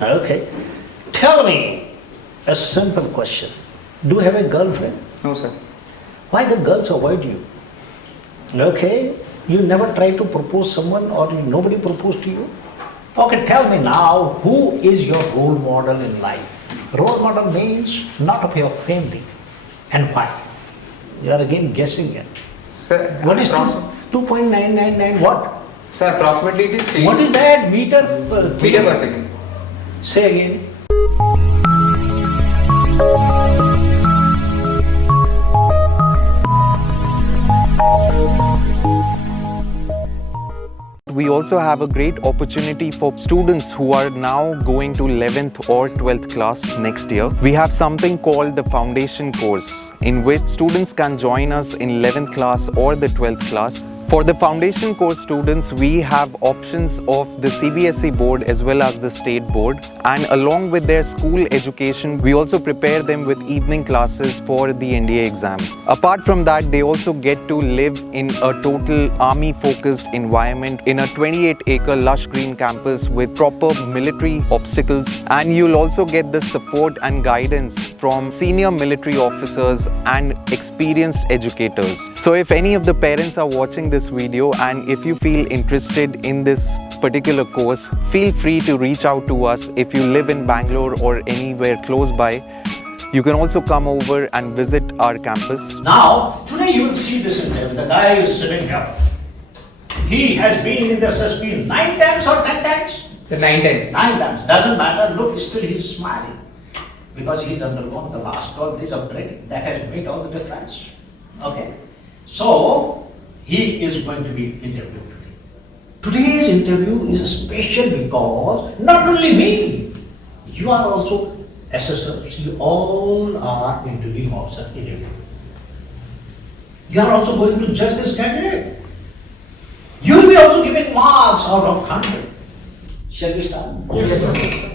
Okay. Tell me a simple question. Do you have a girlfriend? No, sir. Why the girls avoid you? Okay. You never try to propose someone or nobody proposed to you? Okay, tell me now, who is your role model in life? Role model means not of your family. And why? You are again guessing it. Sir, What is 2.999 what? Sir, approximately it is 3 What is that meter meter per second. Say again. We also have a great opportunity for students who are now going to 11th or 12th class next year. We have something called the Foundation Course, in which students can join us in 11th class or the 12th class. For the Foundation Course students, we have options of the CBSE board as well as the state board. And along with their school education, we also prepare them with evening classes for the NDA exam. Apart from that, they also get to live in a total army-focused environment in a 28-acre lush green campus with proper military obstacles. And you'll also get the support and guidance from senior military officers and experienced educators. So if any of the parents are watching this video and if you feel interested in this particular course, feel free to reach out to us. If you live in Bangalore or anywhere close by, you can also come over and visit our campus. Now, today you will see this interview. The guy is sitting here. He has been in the SSB 9 times or 10 times? Sir, 9 times. 9 times. Doesn't matter. Look, still he's smiling. Because he's undergone the last 12 days of training. That has made all the difference. Okay. So, he is going to be interviewed today. Today's interview is special because not only me, you are also SSFs, you all are interviewing officer interview. You are also going to judge this candidate. You will be also given marks out of 100. Shall we start? Yes, sir.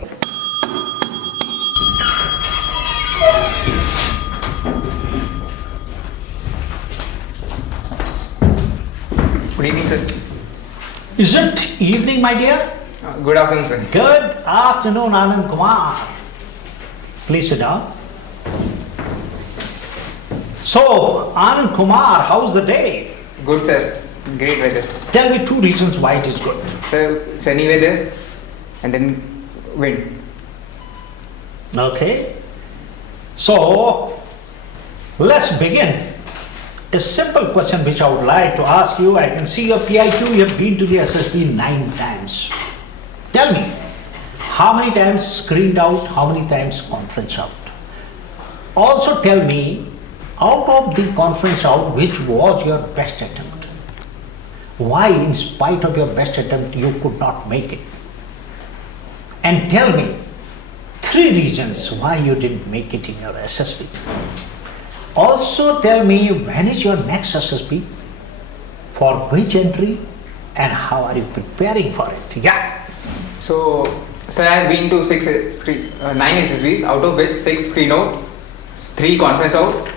Good evening, sir. Is it evening, my dear? Good afternoon, sir. Good afternoon, Anand Kumar. Please sit down. So, Anand Kumar, how's the day? Good, sir. Great weather. Tell me 2 reasons why it is good. Sir, sunny weather and then wind. Okay. So, let's begin. A simple question which I would like to ask you. I can see your PI2, you have been to the SSB 9 times. Tell me, how many times screened out, how many times conference out? Also tell me, out of the conference out, which was your best attempt? Why, in spite of your best attempt, you could not make it? And tell me 3 reasons why you didn't make it in your SSB. Also tell me, when is your next SSB, for which entry, and how are you preparing for it? Yeah. So, sir, I have been to 9 SSBs, out of which 6 screen out, 3 conference out.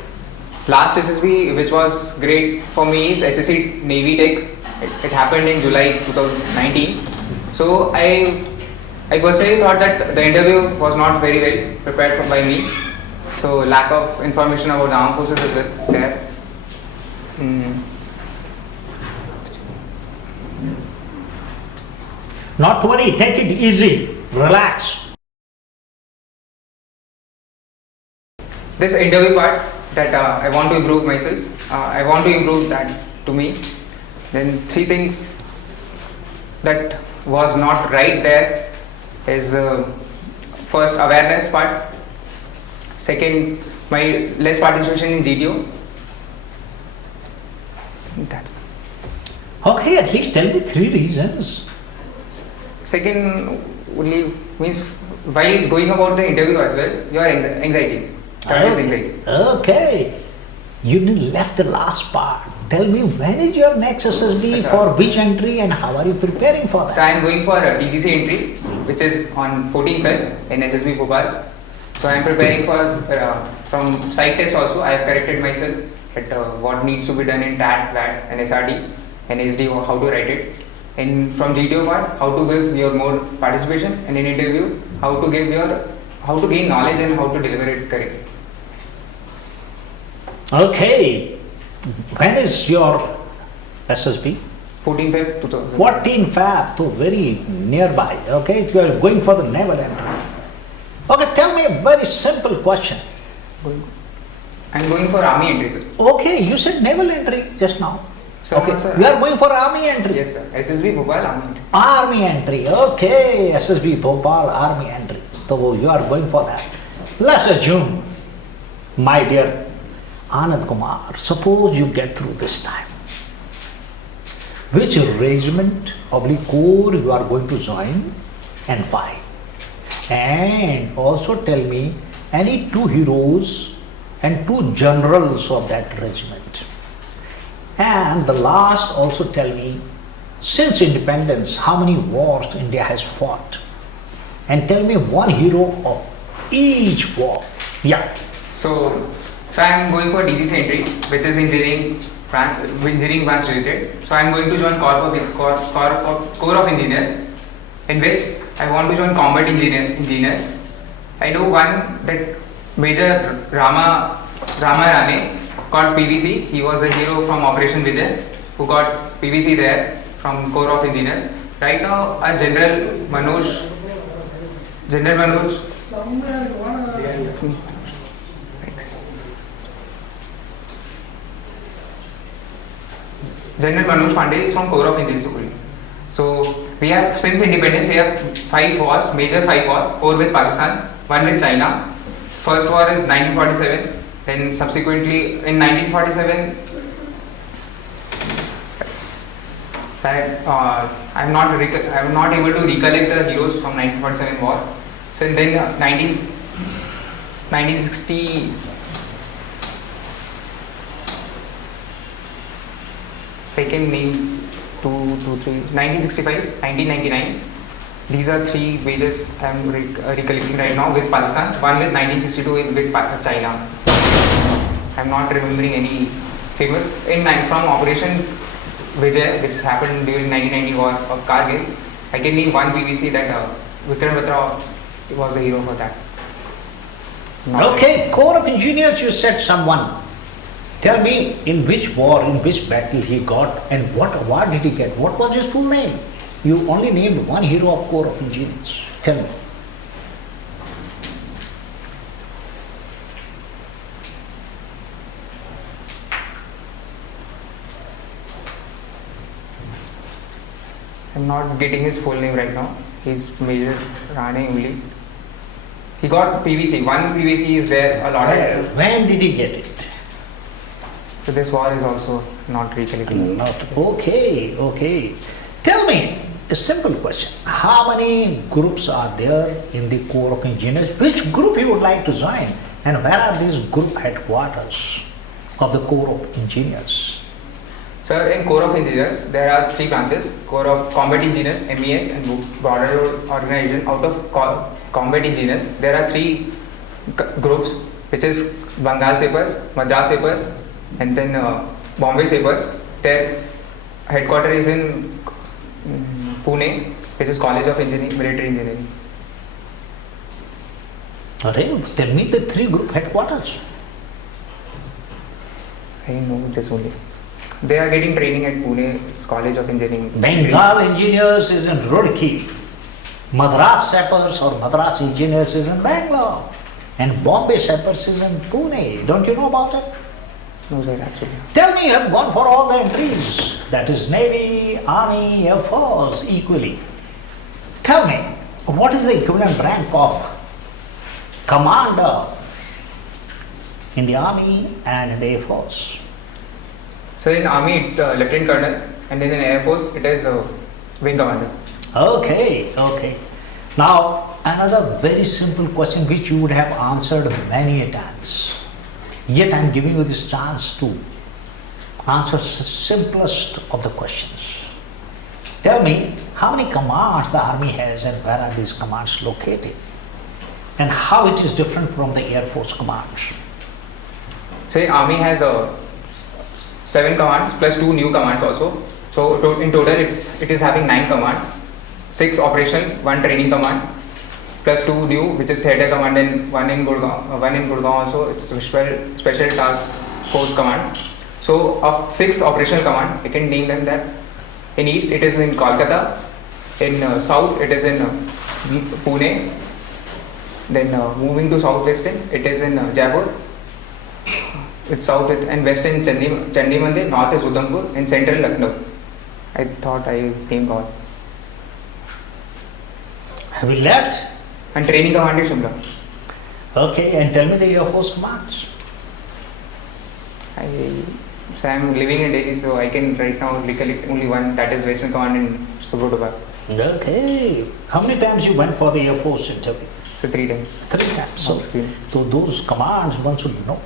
Last SSB which was great for me is SSC Navy Tech. It happened in July 2019. So I personally thought that the interview was not very well prepared by me. So lack of information about the armed forces is there. Not to worry, take it easy, relax. This interview part that I want to improve myself, I want to improve that to me. Then 3 things that was not right there is first, awareness part. Second, my less participation in GTO. That's Okay, at least tell me 3 reasons. second only means while going about the interview as well, your anxiety. Anxiety. Okay, you didn't left the last part. Tell me, when is your next SSB, for which entry, and how are you preparing for that? So I am going for a TCC entry, which is on 14th Feb in SSB Bhopal. So I am preparing for from site test also. I have corrected myself at what needs to be done in TAT, VAT, and SRD, and SD, how to write it. And from GTO part, how to give your more participation in an interview, how to gain knowledge and how to deliver it correctly. Okay. When is your SSB? 14 Feb 2000. 14 Feb, so very nearby. Okay, you are going for the naval entry. Okay, tell me a very simple question. I'm going for army entry, sir. Okay, you said naval entry just now. Sir, Okay, no, sir. you are going for army entry. Yes, sir. SSB Bhopal army entry. Army entry, okay, SSB Bhopal army entry. So you are going for that. Let's assume, my dear Anand Kumar, suppose you get through this time. Which regiment oblique corps you are going to join and why? And also tell me any two heroes and two generals of that regiment. And the last also tell me, since independence, how many wars India has fought? And tell me one hero of each war. Yeah. So I'm going for DCC entry, which is engineering branch related. So I'm going to join Corps of Engineers, in which I want to join combat engineers. I know one that Major Rama Rane got PVC. He was the hero from Operation Vijay, who got PVC there from Corps of Engineers. Right now, General Manoj. General Manoj Pandey is from Corps of Engineers. So we have, since independence, we have 5 wars, major 5 wars, 4 with Pakistan, 1 with China. First war is 1947, then subsequently in 1947, so I'm not able to recollect the heroes from 1947 war. So then 1960. Second name 1965, 1999. These are 3 majors I am recollecting right now with Pakistan. One with 1962 with China. I am not remembering any famous. From Operation Vijay, which happened during 1990 war of Kargil, I can name one PVC that Vikram Batra was the hero for that. Okay, Corps of Engineers, you said someone. Tell me in which war, in which battle he got and what award did he get? What was his full name? You only named one hero of Corps of Engineers. Tell me. I'm not getting his full name right now. He's Major Rane only. He got PVC. One PVC is there a lot of. When did he get it? So this war is also not recollecting. Okay. Tell me a simple question. How many groups are there in the Corps of Engineers? Which group you would like to join? And where are these group headquarters of the Corps of Engineers? Sir, in Corps of Engineers, there are 3 branches. Corps of Combat Engineers, MES and broader organization. Out of Combat Engineers, there are 3 groups, which is Bengal Sappers, Madras Sappers, and then Bombay Sappers. Their headquarters is in Pune, which is College of Engineering, Military Engineering. Tell me the 3 group headquarters. I know this only. They are getting training at Pune, it's College of Engineering. Bengal Engineers is in Roorkee. Madras Sappers or Madras Engineers is in Bangalore. And Bombay Sappers is in Pune. Don't you know about it? No, sir, actually. Tell me, you have gone for all the entries. That is Navy, Army, Air Force, equally. Tell me, what is the equivalent rank of commander in the Army and in the Air Force? So in Army, it's Lieutenant Colonel, and then in Air Force, it is Wing Commander. Okay. Now, another very simple question which you would have answered many a times. Yet I am giving you this chance to answer the simplest of the questions. Tell me, how many commands the Army has and where are these commands located? And how it is different from the Air Force commands? So Army has 7 commands plus 2 new commands also. So in total, it is having 9 commands, 6 operation, 1 training command, plus 2 due, which is theatre command, and one in Gurgaon also. It's special task force command. So of 6 operational command, I can name them that. In east, it is in Kolkata. In south, it is in Pune. Then moving to southwestern, it is in Jaipur. It's south and west in Chandi Mandir, north is Udhampur, and central Lucknow. I thought I named all. Have you left? And training command is Shimla. Okay, and tell me the Air Force commands. So I'm living in Delhi, so I can right now recollect only one, that is Western Command in Subrodhaba. Okay. How many times you went for the Air Force interview? So 3 times. 3 times. Off screen. So those commands one should know.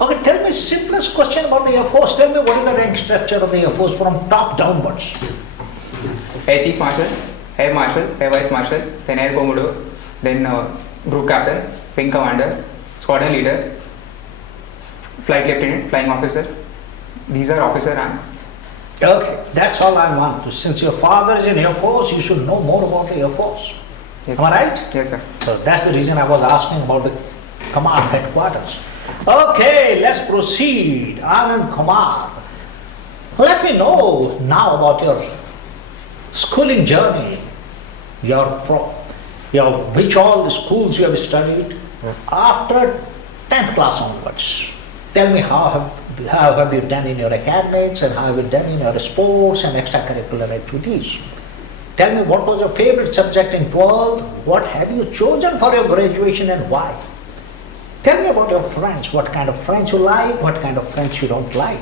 Okay, tell me simplest question about the Air Force. Tell me what is the rank structure of the Air Force from top downwards. Air Chief Marshal, Air Marshal, Air Vice Marshal, then Air Commodore, then Group Captain, Wing Commander, Squadron Leader, Flight Lieutenant, Flying Officer. These are officer ranks. Okay, that's all I want. Since your father is in Air Force, you should know more about the Air Force. Yes, Am I right? Yes, sir. So that's the reason I was asking about the command headquarters. Okay, let's proceed. Anand Kumar, let me know now about your schooling journey, which all schools you have studied after 10th class onwards. Tell me how have you done in your academics and how have you done in your sports and extracurricular activities. Tell me what was your favorite subject in 12th, what have you chosen for your graduation and why. Tell me about your friends, what kind of friends you like, what kind of friends you don't like.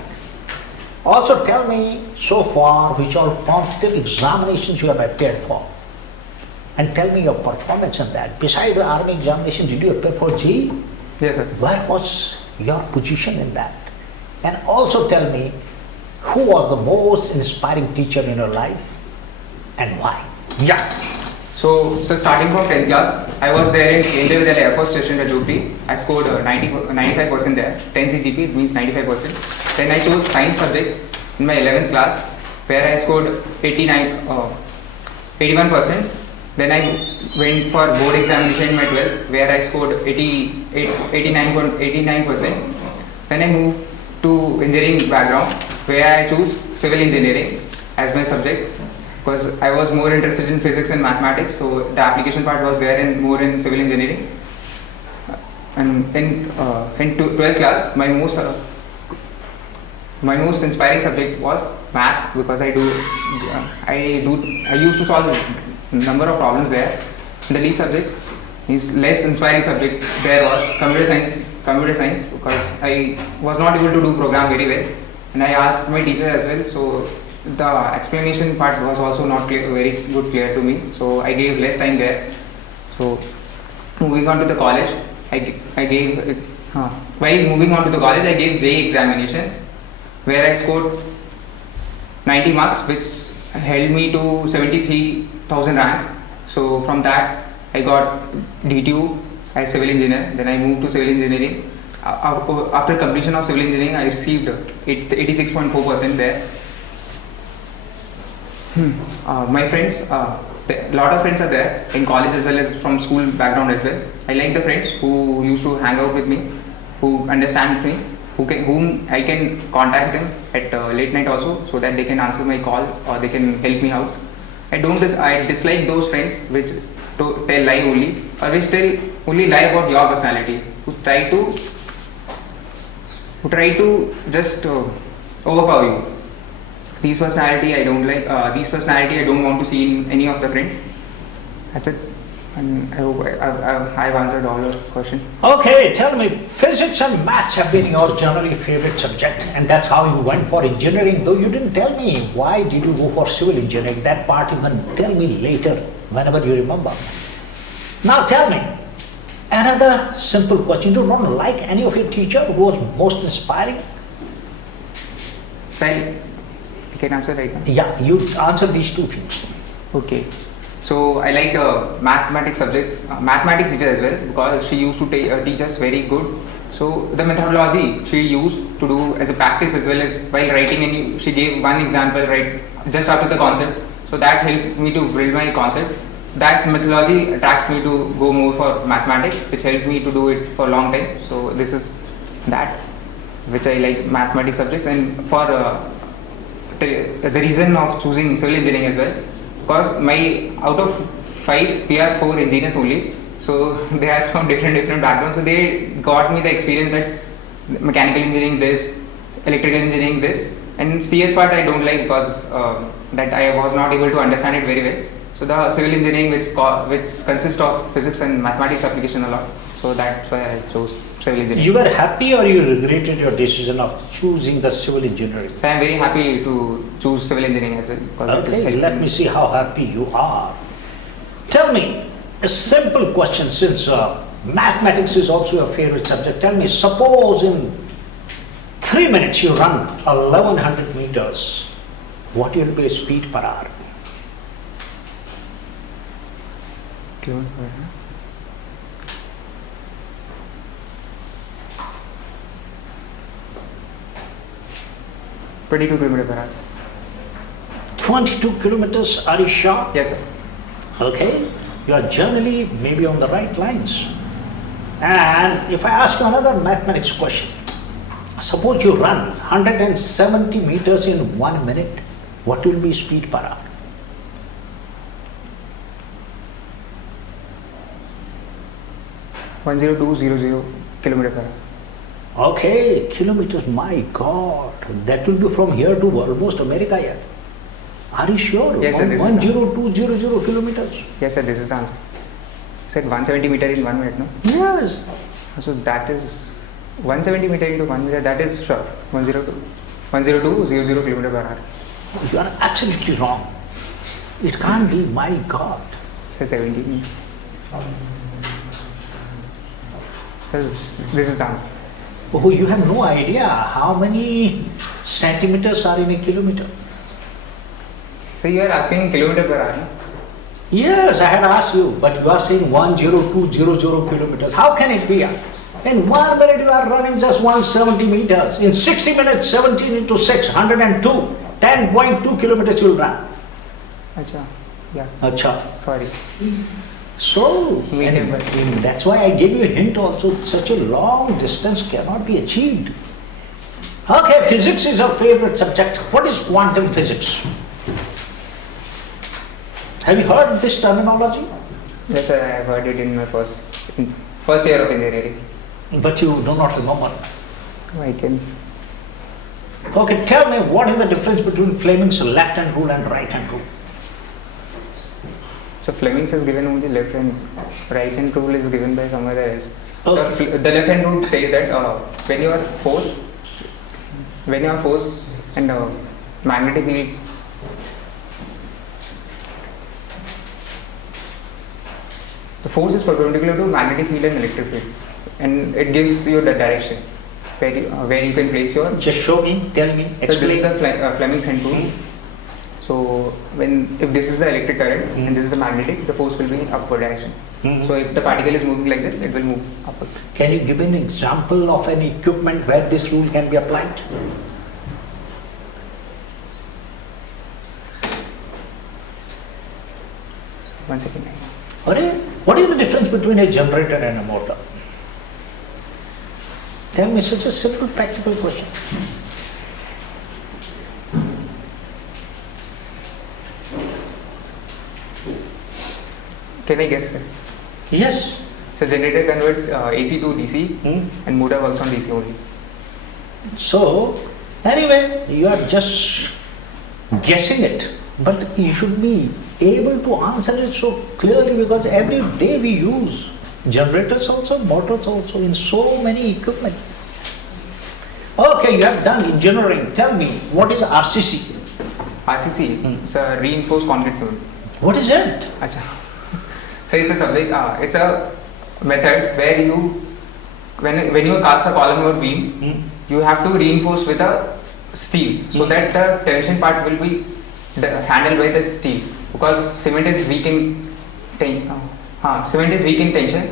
Also tell me so far which all competitive examinations you have appeared for. And tell me your performance in that. Besides the army examination, did you appear for GE? Yes, sir. Where was your position in that? And also tell me who was the most inspiring teacher in your life and why. Yeah. So starting from 10th class, I was there in NDA Air Force Station Rajopri. I scored 95% there, 10 CGP, it means 95%. Then I chose science subject in my 11th class, where I scored 81%. Then I went for board examination in my 12th, where I scored 89%. Then I moved to engineering background, where I chose civil engineering as my subject, because I was more interested in physics and mathematics, so the application part was there and more in civil engineering. And in 12th class, my most inspiring subject was maths, because I used to solve a number of problems there. The least subject is less inspiring subject there was computer science, because I was not able to do program very well, and I asked my teacher as well, so the explanation part was also not very clear to me, so I gave less time there. So moving on to the college, while moving on to the college, I gave JEE examinations, where I scored 90 marks, which held me to 73,000 rank. So from that, I got D2 as civil engineer. Then I moved to civil engineering. After completion of civil engineering, I received 86.4% there. My friends, a lot of friends are there in college as well as from school background as well. I like the friends who used to hang out with me, who understand me, whom I can contact them at late night also, so that they can answer my call or they can help me out. I dislike those friends which tell lie only, or which tell only lie about your personality, who try to just overpower you. These personality I don't like. These personality I don't want to see in any of the friends. That's it. And I hope I've answered all your question. Okay, tell me, physics and maths have been your generally favorite subject, and that's how you went for engineering, though you didn't tell me why did you go for civil engineering. That part you can tell me later, whenever you remember. Now tell me, another simple question. You do not like any of your teacher who was most inspiring? Well, I can answer right now. Yeah, you answer these two things. Okay. So I like mathematics subjects, mathematics teacher as well, because she used to teach us very good. So the methodology she used to do as a practice as well as while writing, she gave one example right just after the concept. So that helped me to build my concept. that methodology attracts me to go more for mathematics, which helped me to do it for a long time. So this is that which I like mathematics subjects, and for the reason of choosing civil engineering as well, because my out of 5 we are 4 engineers only, so they are from different backgrounds, so they got me the experience that mechanical engineering this, electrical engineering this, and CS part I don't like because that I was not able to understand it very well. So the civil engineering which consists of physics and mathematics application a lot, so that's why I chose civil engineering. You were happy or you regretted your decision of choosing the civil engineering? So I am very happy to choose civil engineering as well. because it is Okay, helping let me see how happy you are. Tell me a simple question, since mathematics is also your favorite subject. Tell me, suppose in 3 minutes you run 1100 meters, what will be speed per hour? Kilometer. 22 kilometer per hour. 22 kilometers, are you sure? Yes, sir. Okay, you are generally maybe on the right lines. And if I ask you another mathematics question, suppose you run 170 meters in 1 minute, what will be speed per hour? 10200 kilometer per hour. Okay, kilometers, my God, that will be from here to almost America yet. Are you sure? Yes, sir, this is 10200 kilometers. Yes, sir, this is the answer. You said 170 meter in 1 minute, no? Yes. So that is 170 meter into 1 meter, that is sure. 10200 kilometer per hour. You are absolutely wrong. It can't be, my God. Say 17. So this is the answer. Oh, you have no idea how many centimeters are in a kilometer. So you are asking kilometer per hour, no? Yes, I had asked you, but you are saying 10200 kilometers. How can it be? In 1 minute you are running just 170 meters. In 60 minutes, 17 into 6, 102. 10.2 kilometers you will run. Acha. Yeah. Acha. Sorry. So, Medium. and that's why I gave you a hint also, such a long distance cannot be achieved. Okay, physics is your favorite subject. What is quantum physics? Have you heard this terminology? Yes, sir, I have heard it in my first year of engineering. But you do not remember. I can. Okay, tell me what is the difference between Fleming's left hand rule and right hand rule? So Fleming's is given only left hand, right hand rule is given by somewhere else. Okay. The left hand rule says that when you are forced and magnetic fields, the force is perpendicular to magnetic field and electric field, and it gives you the direction where you can place your. Just show me, tell me, So this explain. is the Fleming's hand rule. So if this is the electric current and this is the magnetic, the force will be in upward direction. So if the particle is moving like this, it will move upward. Can you give an example of an equipment where this rule can be applied? So 1 second. What is the difference between a generator and a motor? Tell me such a simple practical question. Can I guess, sir? Yes. So generator converts AC to DC and motor works on DC only. So, anyway, you are just guessing it, but you should be able to answer it so clearly, because every day we use generators also, motors also in so many equipment. Okay, you have done engineering. Tell me, what is RCC? RCC, it's a reinforced concrete cement. What is it? Acha. So it's a subject, it's a method where when you cast a column or beam, you have to reinforce with a steel, so that the tension part will be handled by the steel, because cement is weak in tension.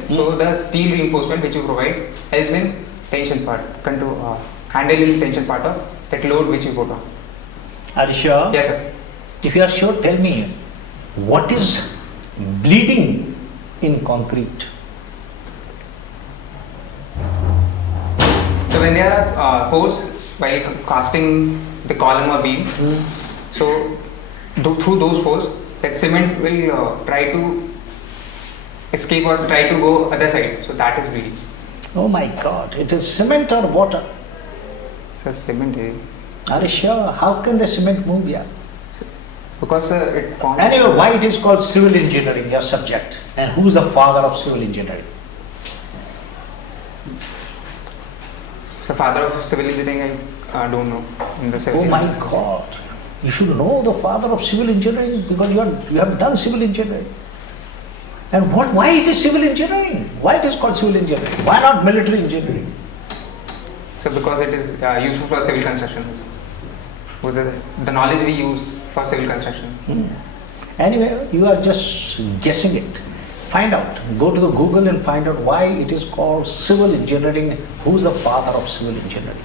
So the steel reinforcement which you provide helps in tension part, handling tension part of that load which you put on. Are you sure? Yes, sir. If you are sure, tell me, what is bleeding in concrete. So when there are pores while casting the column or beam, so through those pores, that cement will try to escape or try to go other side. So that is bleeding. Oh my God, it is cement or water? So cement, Are you sure? How can the cement move here? because it forms. Anyway, why it is called civil engineering, your subject? And who's the father of civil engineering? So father of civil engineering, I don't know. In the civil Oh my engineering. God, you should know the father of civil engineering because you have done civil engineering. And why it is civil engineering? Why it is called civil engineering? Why not military engineering? So because it is useful for civil construction. With the knowledge we use for civil construction. Anyway, you are just guessing it. Find out. Go to the Google and find out why it is called civil engineering. Who's the father of civil engineering?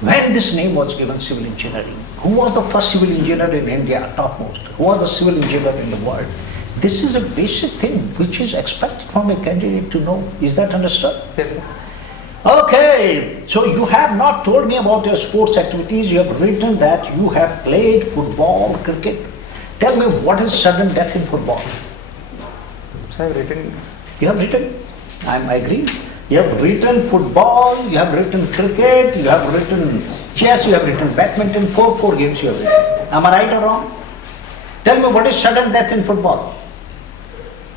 When this name was given, civil engineering, who was the first civil engineer in India, topmost? Who was the civil engineer in the world? This is a basic thing which is expected from a candidate to know. Is that understood? Yes, sir. Okay, so you have not told me about your sports activities. You have written that you have played football, cricket. Tell me, what is sudden death in football? So I have written. You have written, I agree. You have written football, you have written cricket, you have written chess, you have written badminton, four games you have written. Am I right or wrong? Tell me, what is sudden death in football?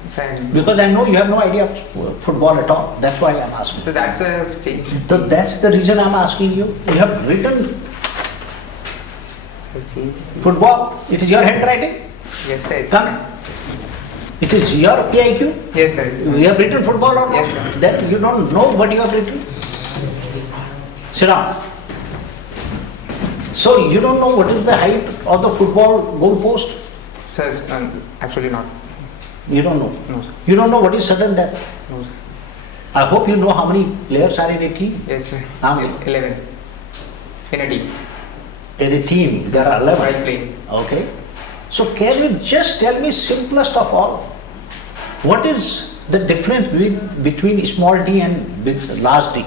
So, Because I know you have no idea of football at all. That's why I'm asking. so that's why I have changed. So that's the reason I'm asking you. You have written football. It is your handwriting. Yes, sir. It's Come. It is your PIQ. Yes, sir. It's You have written football or not? Yes, sir. That you don't know what you have written? Sit down. So you don't know what is the height of the football goal post? Sir, it's, actually not. You don't know. No, sir. You don't know what is sudden death. No, sir. I hope you know how many players are in a team. Yes, sir. How many? 11. In a team. In a team, there are 11. While playing. Okay. So can you just tell me simplest of all, what is the difference between small d and large d?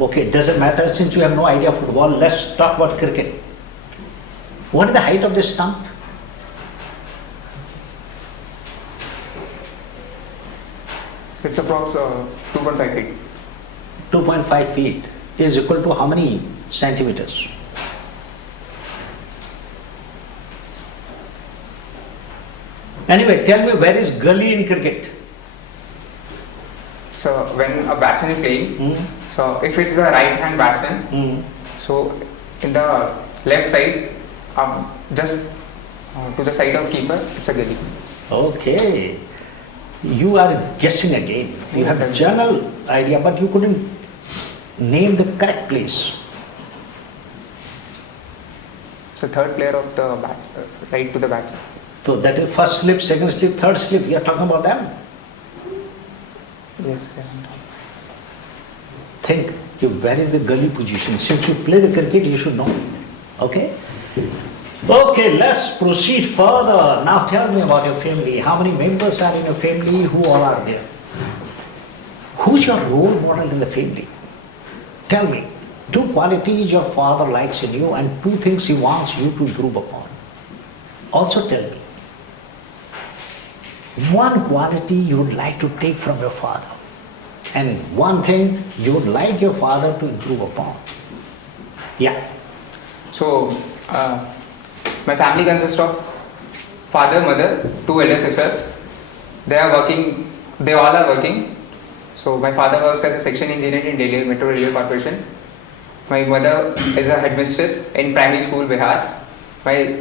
Okay, doesn't matter since you have no idea of football, let's talk about cricket. What is the height of the stump? It's approx 2.5 feet. 2.5 feet is equal to how many centimeters? Anyway, tell me, where is gully in cricket? So when a batsman is playing, so if it's a right hand batsman, so in the left side, just to the side of keeper, it's a gully. Okay. You are guessing again. You have a general idea, but you couldn't name the correct place. So third player of the bat, right to the bat. So that is first slip, second slip, third slip. You are talking about them. Yes, sir. Think, where is the gully position? Since you play the cricket, you should know. Okay? Okay, let's proceed further. Now tell me about your family. How many members are in your family? Who all are there? Who's your role model in the family? Tell me, 2 qualities your father likes in you and 2 things he wants you to improve upon. Also tell me, 1 quality you would like to take from your father and 1 thing you would like your father to improve upon. Yeah. So my family consists of father, mother, 2 elder sisters. They all are working. So my father works as a section engineer in Delhi Metro Railway Corporation. My mother is a headmistress in primary school Bihar. My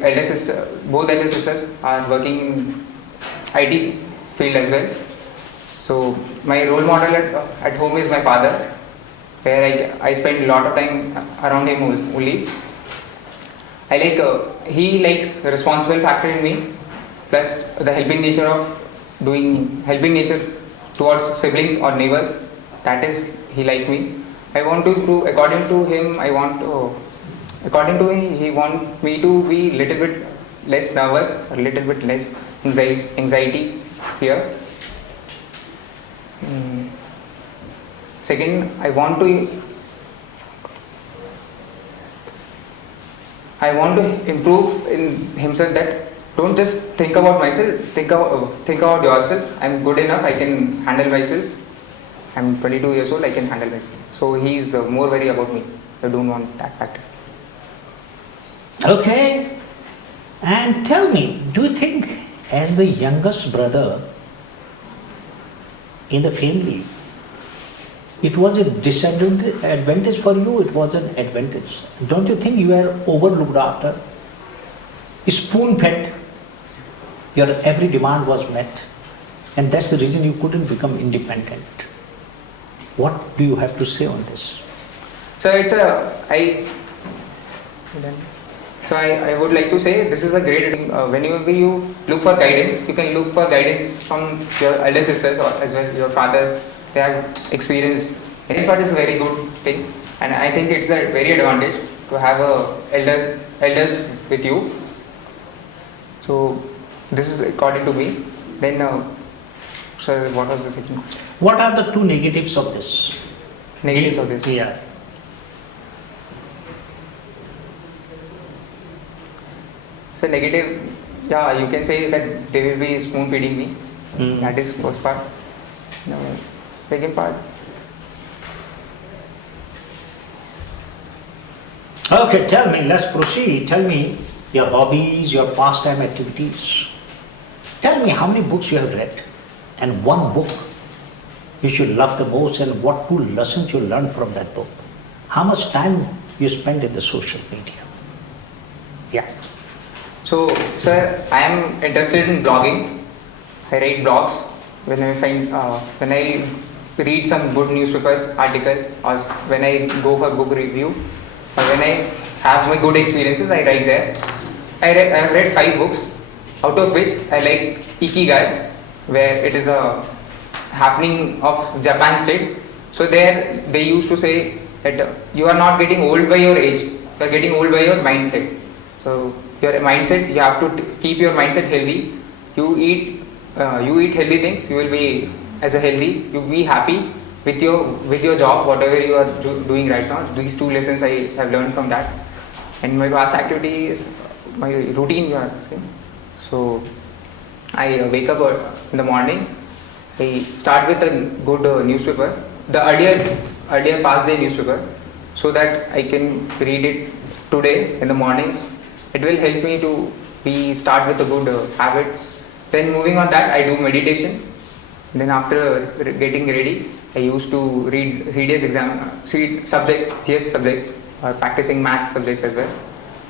both elder sisters are working in IT field as well. So my role model at home is my father, where I spend a lot of time around him only. I like he likes responsible factor in me, plus the helping nature towards siblings or neighbors. That is, he liked me. I want to improve according to him. He want me to be little bit less nervous, a little bit less anxiety here. Second, I want to improve in himself, that don't just think about myself, think about yourself. I'm good enough, I can handle myself. I'm 22 years old, I can handle myself. So he's more worried about me. I don't want that factor. Okay. And tell me, do you think as the youngest brother in the family, it was a disadvantage for you, it was an advantage? Don't you think you were overlooked after? Spoon-fed, your every demand was met, and that's the reason you couldn't become independent. What do you have to say on this? So I would like to say this is a great thing. Whenever you look for guidance, you can look for guidance from your elder sisters or as well your father. They have experience. And this part is a very good thing, and I think it's a very advantage to have elders with you. So this is according to me. Then, so what was the second? What are the two negatives of this? Negatives of this? Yeah. So negative, yeah, you can say that they will be spoon feeding me. That is first part. Now, second part. Okay, tell me, let's proceed. Tell me your hobbies, your pastime activities. Tell me how many books you have read, and one book which you love the most, and what two lessons you learned from that book. How much time you spend in the social media? Yeah. So, sir, I am interested in blogging. I write blogs when I read some good newspapers article, or when I go for book review, or when I have my good experiences, I write there. I have read 5 books, out of which I like Ikigai, where it is a happening of Japan state. So there they used to say that you are not getting old by your age, you are getting old by your mindset. So your mindset, you have to keep your mindset healthy. You eat healthy things, you will be as a healthy, you be happy with your job, whatever you are doing right now. These 2 lessons I have learned from that. And my past activities, my routine you are asking. So I wake up in the morning. I start with a good newspaper, the earlier past day newspaper, so that I can read it today in the mornings. It will help me to start with a good habit. Then moving on that, I do meditation. Then after getting ready, I used to read subjects, GS subjects, or practicing maths subjects as well.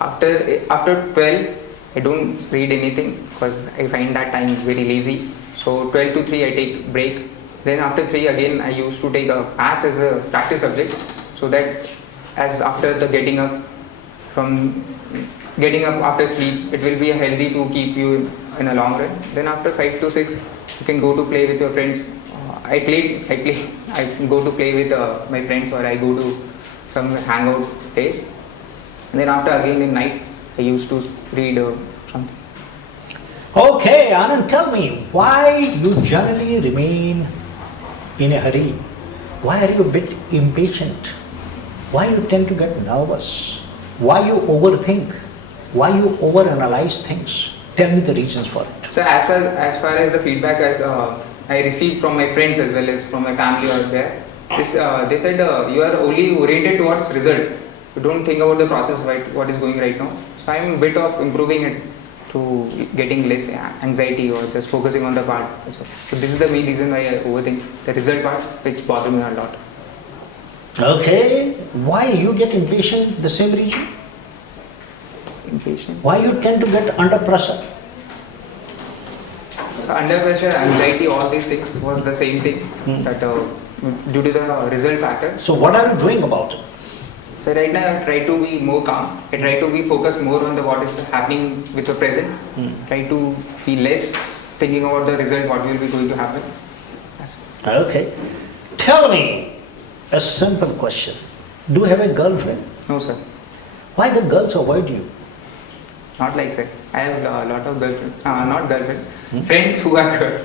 After 12, I don't read anything because I find that time very lazy. So 12 to 3 I take break. Then after 3 again I used to take a math as a practice subject, so that as after the getting up after sleep, it will be healthy to keep you in a long run. Then after 5 to 6 you can go to play with your friends. I go to play with my friends, or I go to some hangout days. And then after again in night I used to read something. Okay, Anand, tell me, why you generally remain in a hurry? Why are you a bit impatient? Why you tend to get nervous? Why you overthink? Why you overanalyze things? Tell me the reasons for it. So as far as the feedback as I received from my friends as well as from my family out there, they said you are only oriented towards result. You don't think about the process, what is going right now. So I am a bit of improving it to getting less anxiety or just focusing on the part. So this is the main reason why I overthink the result part, which bothers me a lot. Okay, why you get impatient? The same reason? Impatient. Why you tend to get under pressure? Under pressure, anxiety, all these things was the same thing. That due to the result factor. So what are you doing about it? So right now I try to be more calm. I try to be focused more on what is happening with the present. Try to be less thinking about the result, what will be going to happen. Okay. Tell me a simple question. Do you have a girlfriend? No, sir. Why the girls avoid you? Not like that. I have a lot of girlfriends, not girlfriends, friends who are girls.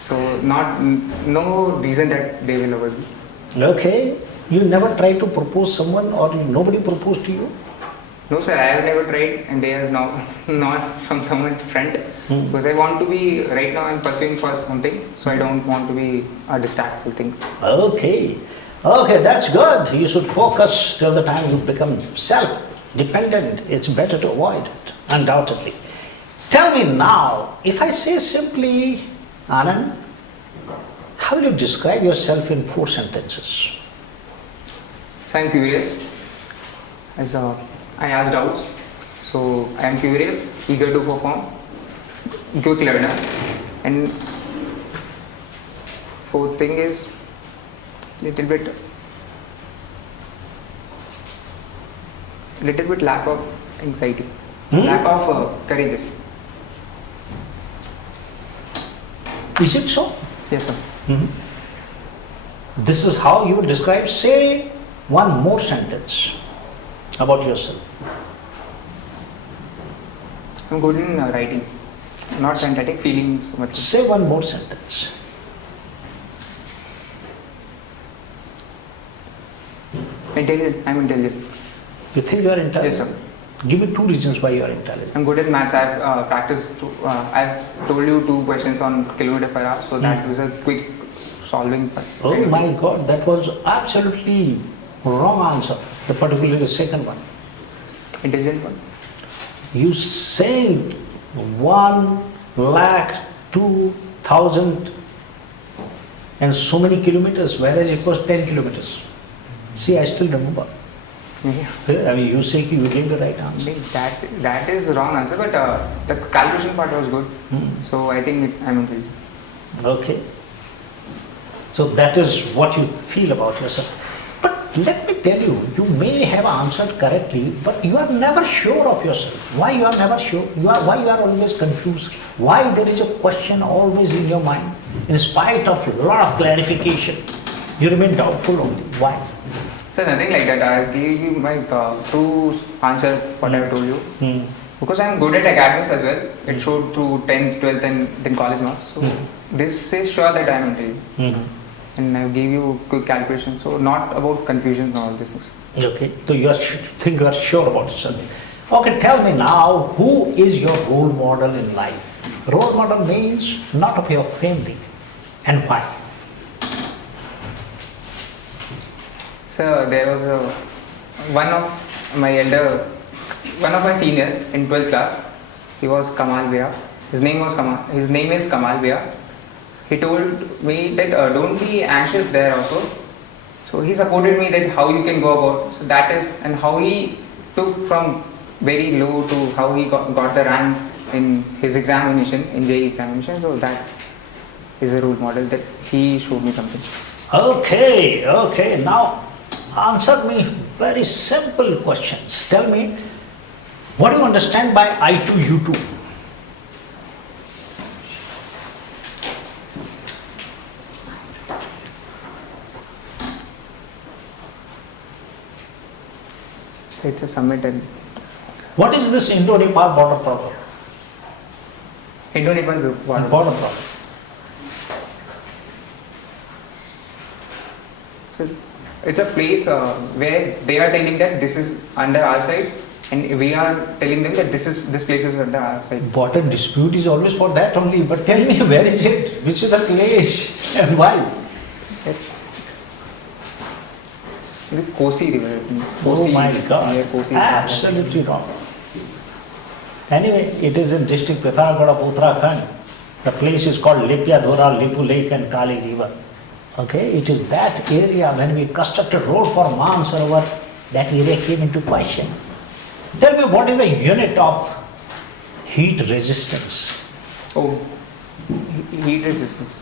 So no reason that they will avoid me. Okay. You never try to propose someone or nobody proposed to you? No sir, I have never tried, and they are not from someone's friend, because I want to be, right now I'm pursuing for something, so I don't want to be a distractful thing. Okay. Okay, that's good. You should focus till the time you become self-dependent. It's better to avoid it, undoubtedly. Tell me now, if I say simply, Anand, how will you describe yourself in 4 sentences? So I'm curious, as I ask doubts, so I am curious, eager to perform, quick learner, and fourth thing is little bit lack of anxiety, lack of courageous. Is it so? Yes sir. This is how you would describe, say one more sentence about yourself. I'm good in writing, not synthetic, feelings much. Say one more sentence. Intelligent, I'm intelligent. You think you are intelligent? Yes sir. Give me 2 reasons why you are intelligent. I'm good at maths. I've practiced. I've told you 2 questions on kilometer per hour, so that was a quick solving. Oh my God, that was absolutely wrong answer. Particularly the second one. Intelligent one. You saying 1,02,000 and so many kilometers, whereas it was 10 kilometers. See, I still remember. Yeah. I mean, you say you gave the right answer. That is the wrong answer, but the calculation part was good. So I think I'm intelligent. Okay. So that is what you feel about yourself. But let me tell you, you may have answered correctly, but you are never sure of yourself. Why you are never sure? Why you are always confused? Why there is a question always in your mind? In spite of a lot of clarification, you remain doubtful only. Why? So nothing like that. I gave you my true answer, what I told you. Because I'm good at academics as well. It showed through 10th, 12th and then college marks. So this is sure that I am intelligent. And I gave you quick calculation. So not about confusion and all these things. Okay, so you think you are sure about something. Okay, tell me now, who is your role model in life? Role model means not of your family, and why? So there was one of my senior in 12th class. He was Kamal Bhaiya. His name is Kamal Bhaiya. He told me that don't be anxious there also. So he supported me that how you can go about. So that is, and how he took from very low to how he got the rank in his examination, in JEE examination. So that is a role model that he showed me something. Okay, now answer me very simple questions. Tell me, what do you understand by I2U2? It's a summit and What is this Indo-Nepal border problem? Indo-Nepal Border problem. So it's a place where they are telling that this is under our side, and we are telling them that this place is under our side. Border dispute is always for that only. But tell me, where is it? Which is the place and why? The Kosi River. Oh my God! near Kosi. Absolutely wrong. Anyway, it is in district Pithargarh of Uttarakhand. The place is called Lipya Dhora, Lipu Lake and Kali River. Okay, it is that area when we constructed road for Mansarovar, that area came into question. Tell me, what is the unit of heat resistance? Oh, heat resistance.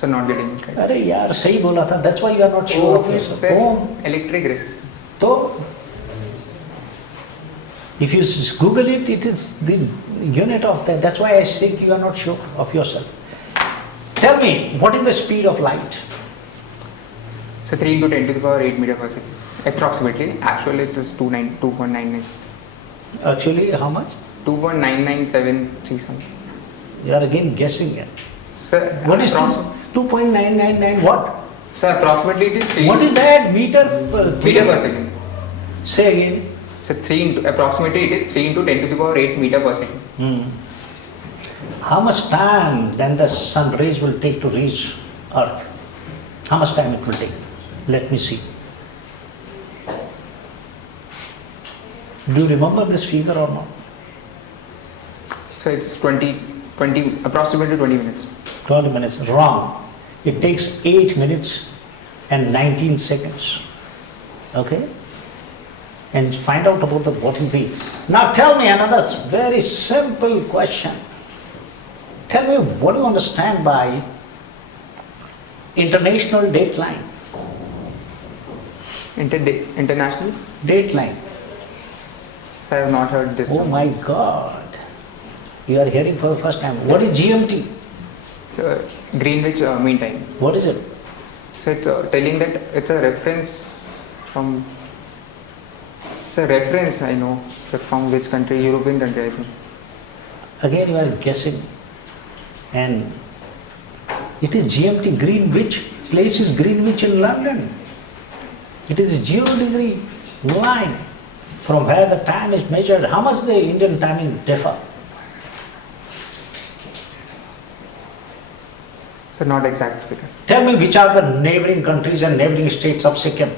So not getting it right. अरे यार सही बोला था. That's why you are not sure of yourself. Oh, electric resistance. so if you Google it, it is the unit of that. That's why I say you are not sure of yourself. Tell me, what is the speed of light? So 3 into 10 to the power 8 meter per second. Approximately. Actually, it is 2.99. Actually, how much? 2.9973 something. You are again guessing it. Sir, What is 2.999 what? So approximately it is 3. What is that meter per Meter per second. Say again. So approximately it is 3 into 10 to the power 8 meter per second. How much time then the sun rays will take to reach Earth? How much time it will take? Let me see. Do you remember this figure or not? So it's approximately 20 minutes. 20 minutes. Wrong. It takes 8 minutes and 19 seconds. Okay? And find out about what is the... Now tell me another very simple question. Tell me, what do you understand by international dateline? International? Dateline. So I have not heard this. Oh my God. You are hearing for the first time. What is GMT? Greenwich Mean Time. What is it? So it's telling that it's a reference from... It's a reference, I know, from which country? European country, I think. Again, you are guessing. And it is GMT. Greenwich. Place is Greenwich in London. It is 0 degree line from where the time is measured. How much the Indian timing differ? So not exact figure. Tell me, which are the neighboring countries and neighboring states of Sikkim?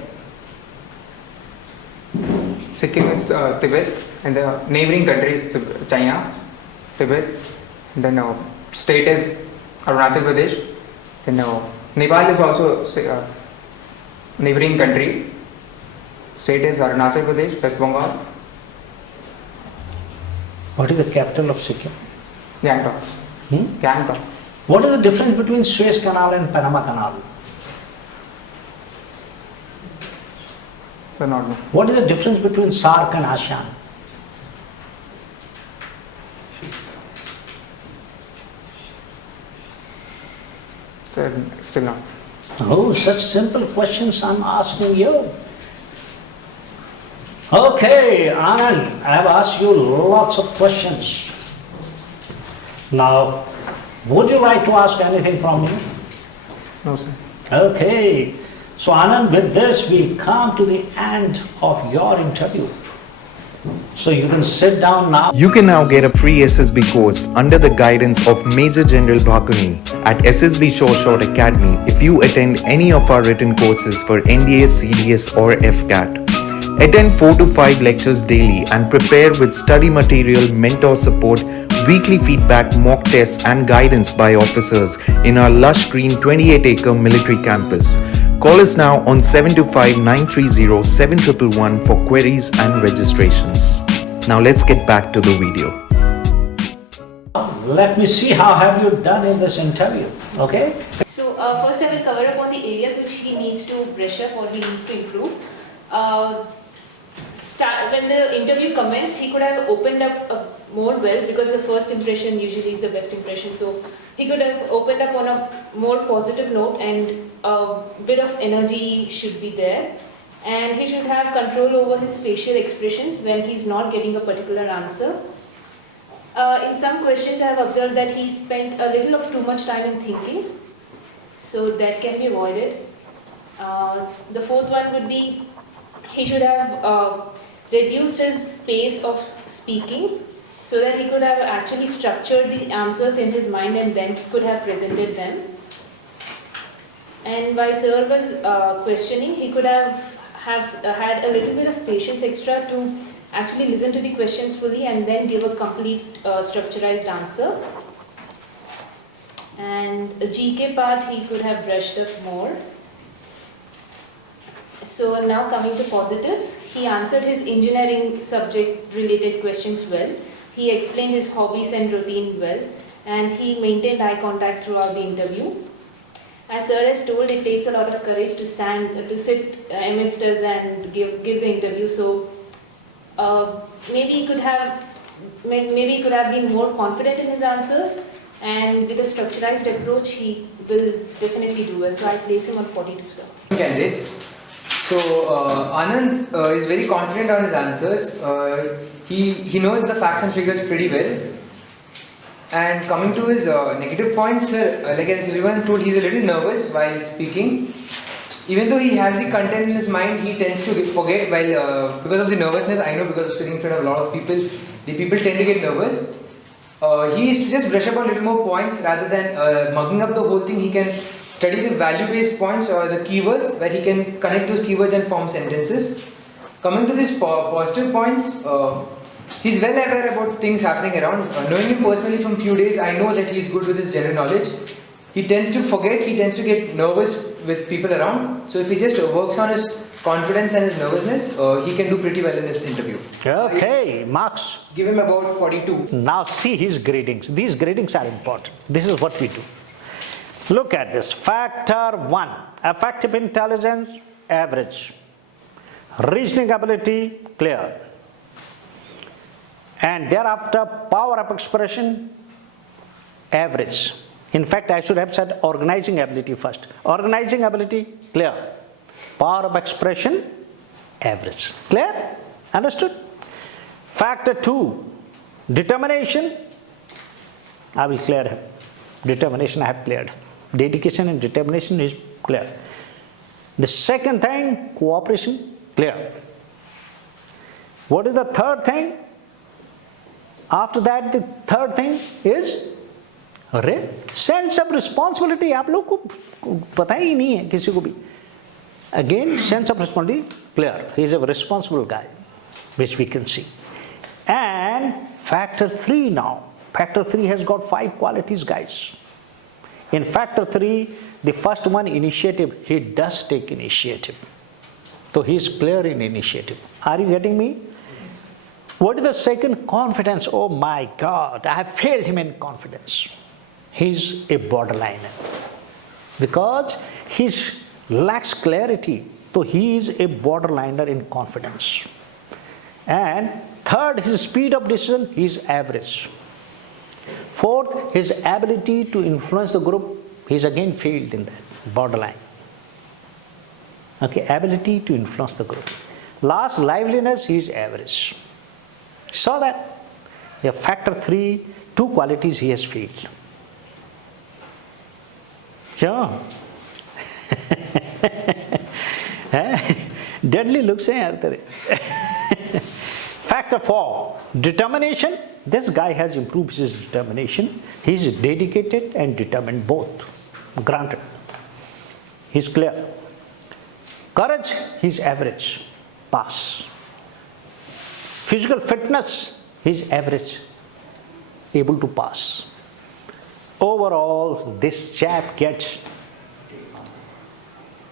Sikkim is Tibet, and the neighboring countries China, Tibet, then state is Arunachal Pradesh, then Nepal is also neighboring country. State is Arunachal Pradesh, West Bengal. What is the capital of Sikkim? Gangtok. Gangtok. What is the difference between Suez Canal and Panama Canal? So not know. What is the difference between SAARC and ASEAN? So still not. Oh, such simple questions I'm asking you. Okay, Anand, I have asked you lots of questions. Now, would you like to ask anything from me? No, sir. Okay, so Anand, with this we come to the end of your interview. So you can sit down now. You can now get a free SSB course under the guidance of Major General Bhakuni at SSB Short Academy if you attend any of our written courses for NDA, CDS or FCAT. Attend 4 to 5 lectures daily and prepare with study material, mentor support, weekly feedback, mock tests and guidance by officers in our lush green 28-acre military campus. Call us now on 725-930-7111 for queries and registrations. Now let's get back to the video. Let me see how have you done in this interview, okay? So first I will cover up on the areas which he needs to brush up or he needs to improve. When the interview commenced, he could have opened up more well because the first impression usually is the best impression. So he could have opened up on a more positive note and a bit of energy should be there. And he should have control over his facial expressions when he's not getting a particular answer. In some questions I have observed that he spent a little of too much time in thinking. So that can be avoided. The fourth one would be he should have reduced his pace of speaking so that he could have actually structured the answers in his mind and then could have presented them. And while sir was questioning, he could have had a little bit of patience extra to actually listen to the questions fully and then give a complete structurized answer. And the GK part he could have brushed up more. So now coming to positives, he answered his engineering subject related questions well. He explained his hobbies and routine well, and he maintained eye contact throughout the interview. As sir has told, it takes a lot of courage to sit amidst us and give the interview. So maybe he could have been more confident in his answers, and with a structurized approach, he will definitely do well. So I place him on 42, sir. Candidates. So Anand is very confident on his answers. He knows the facts and figures pretty well. And coming to his negative points, sir, like as everyone told, he's a little nervous while speaking. Even though he has the content in his mind, he tends to forget while because of the nervousness. I know, because of sitting in front of a lot of people, the people tend to get nervous. He is to just brush up on little more points rather than mugging up the whole thing. He can study the value-based points or the keywords where he can connect those keywords and form sentences. Coming to these positive points, he's well aware about things happening around. Knowing him personally from few days, I know that he's good with his general knowledge. He tends to forget, he tends to get nervous with people around. So if he just works on his confidence and his nervousness, he can do pretty well in his interview. Okay, marks. Give him about 42. Now see his gradings. These gradings are important. This is what we do. Look at this. Factor 1. Affective intelligence, average. Reasoning ability, clear. And thereafter, power of expression, average. In fact, I should have said organizing ability first. Organizing ability, clear. Power of expression, average. Clear? Understood? Factor 2, determination, I will clear him. Determination I have cleared. Dedication and determination is clear. The second thing, cooperation, clear. What is the third thing? After that, the third thing is sense of responsibility. आप लोग को पता ही नहीं है किसी को भी. Again, sense of responsibility, clear. He is a responsible guy, which we can see. And factor 3 now. Factor 3 has got 5 qualities, guys. In factor 3, the first one, initiative. He does take initiative. So he is clear in initiative. Are you getting me? What is the second? Confidence. Oh my God, I have failed him in confidence. He's a borderliner. Because he lacks clarity. So he is a borderliner in confidence. And third, his speed of decision, he is average. Fourth, his ability to influence the group, he is again failed in that, borderline. Okay, ability to influence the group. Last, liveliness, he is average. Saw that? Yeah, factor 3, 2 qualities he has failed. Yeah. Deadly looks हैं Factor 4, determination. This guy has improved his determination. He is dedicated and determined, both. Granted. He is clear. Courage, he is average. Pass. Physical fitness, he is average. Able to pass. Overall, this chap gets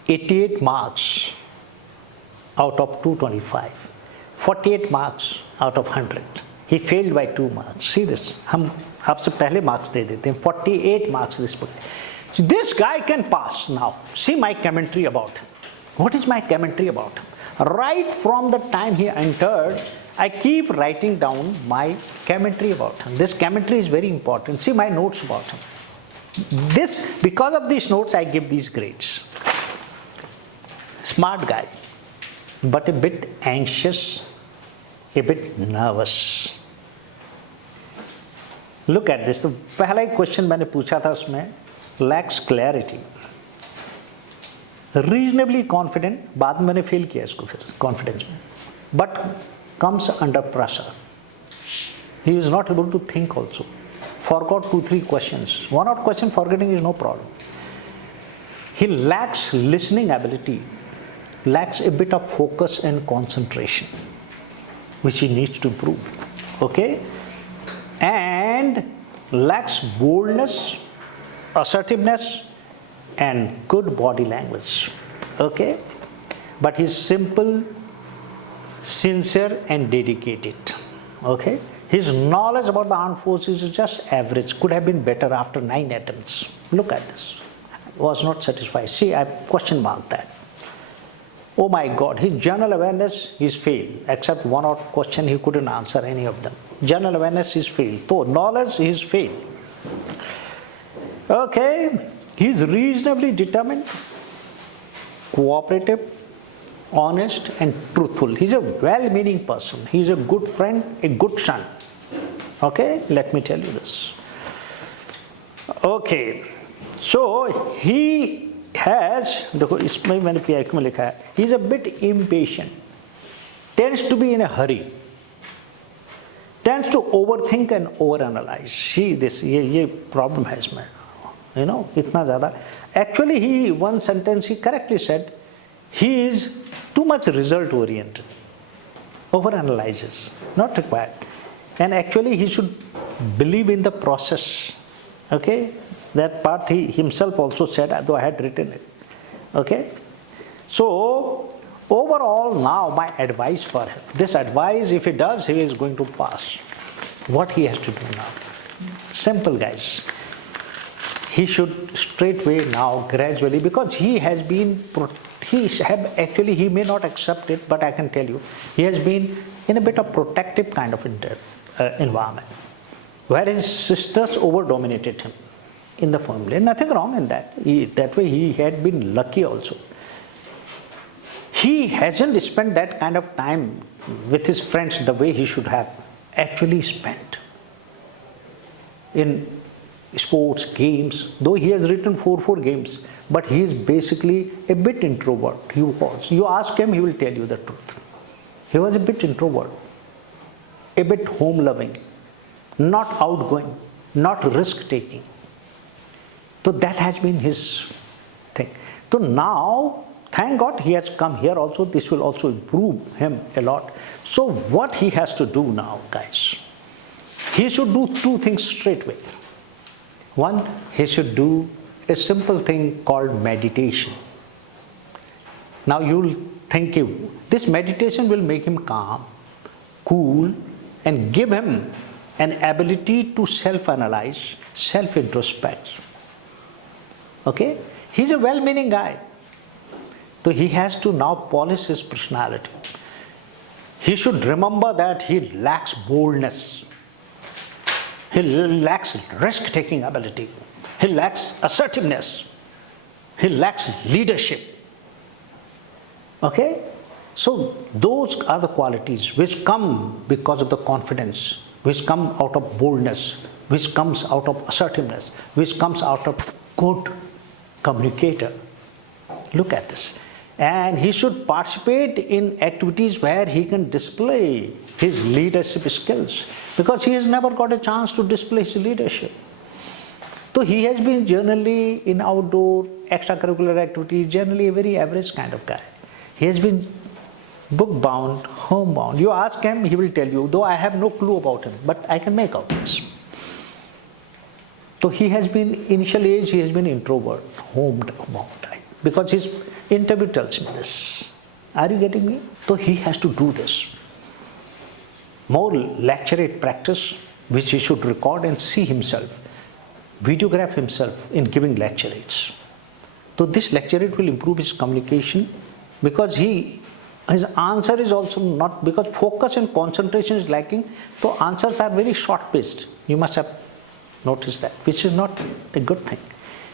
88 marks out of 225. 48 marks out of 100. He failed by 2 marks. See this. हम आपसे पहले marks दे देते हैं. 48 marks this book. So this guy can pass now. See my commentary about him. What is my commentary about him? Right from the time he entered, I keep writing down my commentary about him. This commentary is very important. See my notes about him. Because of these notes, I give these grades. Smart guy, but a bit anxious, a bit nervous. Look at this. तो पहला ही question मैंने पूछा था उसमें, lacks clarity. Reasonably confident, बाद में मैंने fail किया इसको फिर confidence में. But comes under pressure. He is not able to think also. Forgot 2-3 questions. 1 odd question forgetting is no problem. He lacks listening ability. Lacks a bit of focus and concentration, which he needs to improve. Okay? And lacks boldness, assertiveness, and good body language. Okay? But he's simple, sincere, and dedicated. Okay? His knowledge about the armed forces is just average. Could have been better after 9 attempts. Look at this. Was not satisfied. See, I question marked that. Oh my God, his general awareness is failed. Except 1 odd question, he couldn't answer any of them. General awareness is failed. So knowledge is failed. Okay, he's reasonably determined, cooperative, honest and truthful. He's a well-meaning person. He's a good friend, a good son. Okay, let me tell you this. Okay, so he has, इसमें मैंने PI में लिखा है, he's a bit impatient, tends to be in a hurry, tends to overthink and overanalyze. See this, ये problem है इसमें, you know, इतना ज़्यादा. Actually, he one sentence he correctly said, he is too much result oriented, overanalyzes, not required. And actually, he should believe in the process. Okay, that part he himself also said, though I had written it. Okay, so overall, now my advice for him, this advice, if he does, he is going to pass. What he has to do now? Simple, guys. He should straightway now, gradually, because he has been, actually he may not accept it, but I can tell you, he has been in a bit of protective kind of environment, where his sisters over-dominated him in the family. Nothing wrong in that. That way he had been lucky also. He hasn't spent that kind of time with his friends the way he should have actually spent in sports, games, though he has written 4 games, but he is basically a bit introvert. He was. You ask him, he will tell you the truth. He was a bit introvert, a bit home-loving, not outgoing, not risk-taking. So that has been his thing. So now, thank God he has come here also. This will also improve him a lot. So what he has to do now, guys, he should do 2 things straightway. One, he should do a simple thing called meditation. Now you'll think this meditation will make him calm, cool, and give him an ability to self-analyze, self-introspect. Okay? He's a well-meaning guy. So he has to now polish his personality. He should remember that he lacks boldness. He lacks risk-taking ability. He lacks assertiveness. He lacks leadership. Okay? So those are the qualities which come because of the confidence, which come out of boldness, which comes out of assertiveness, which comes out of good communicator. Look at this. And he should participate in activities where he can display his leadership skills, because he has never got a chance to display his leadership. So he has been generally in outdoor extracurricular activities, generally a very average kind of guy. He has been book-bound, home-bound. You ask him, he will tell you, though I have no clue about him, but I can make out this. So he has been, initial age, he has been introvert, home-bound, because his interview tells me this. Are you getting me? So he has to do this. More lecturate practice, which he should record and see himself, videograph himself in giving lecturates. So this lecturate will improve his communication, because his answer is also not, because focus and concentration is lacking, so answers are very short-paced. You must have noticed that, which is not a good thing.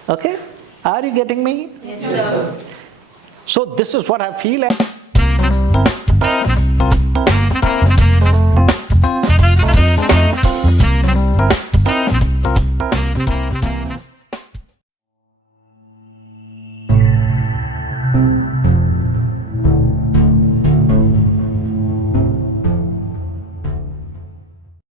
Okay? Are you getting me? Yes, sir. So this is what I feel.